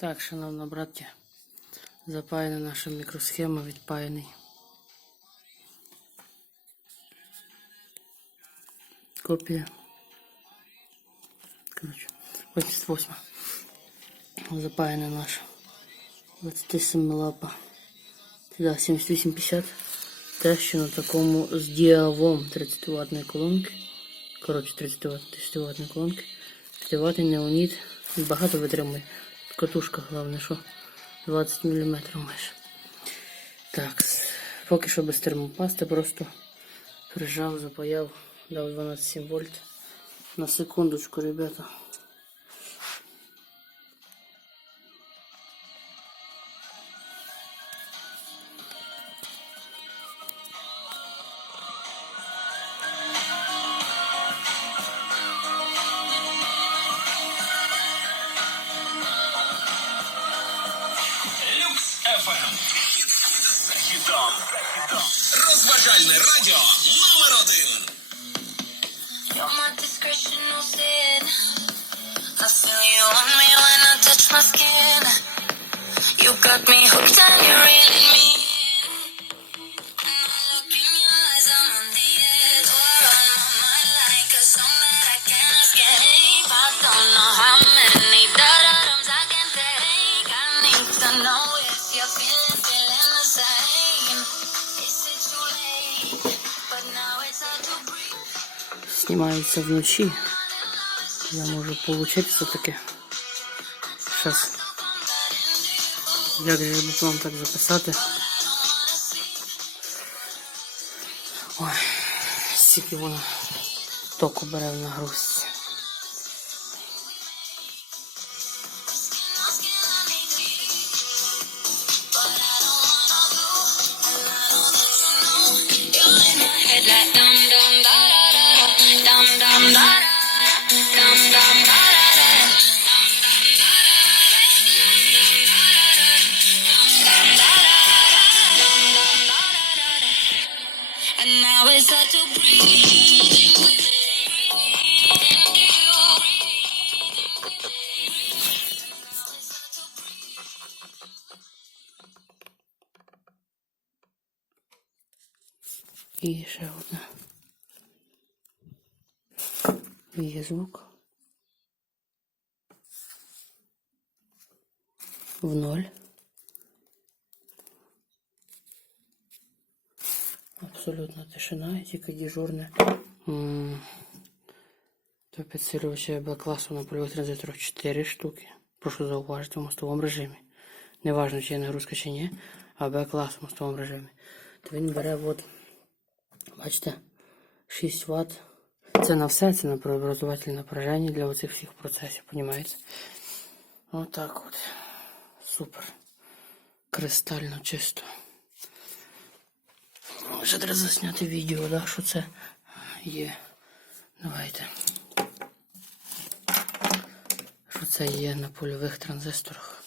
Так, шановна браття, запаяна наша мікросхема, відпаяний. Копія. Короче, 88. Запаяна наша 27 лапа. Сюди 7850. Те, що на такому з діавом 30 ваттної колонки. Коротше, 30 ваттної колонки. 5 ваттний неоніт. Багато витримує. Катушка, головне, що 20 мм майже. Так, поки що без термопасти, просто прижав, запаяв, дав 12,7 вольт. На секундочку, ребята. Розважальне радіо номер 1. You're my discretional sin. I feel you on me when I touch my skin. You got me hooked and you're reeling me in. And I look in your eyes, I'm on the edge. You're on my mind like a song that I can't escape. I don't know how many da-da-dums I can take. I need to know if you're feeling the same. Is it too late? But now it's hard to breathe. Знімається вночі. Я можу получити все-таки. Зараз. Як же вам так записати? Ой, стільки воно току бере в нагрузці. And now it's hard to breathe. І ще одне. Є звук. В ноль. Абсолютно тишина, і тільки дежурне. До підсилювача Б-класу на польових транзисторах 4 штуки. Прошу зауважити в мостовому режимі. Неважно, чи є нагрузка чи ні, а Б-клас в мостовому режимі. То він бере, от, бачите, 6 Вт. Це на все, це на преобразователь напряження для оцих всіх процесів, розумієте? Отак от. Супер. Кристально чисто. Вже треба засняти відео, да, що це є. Давайте. Що це є на польових транзисторах.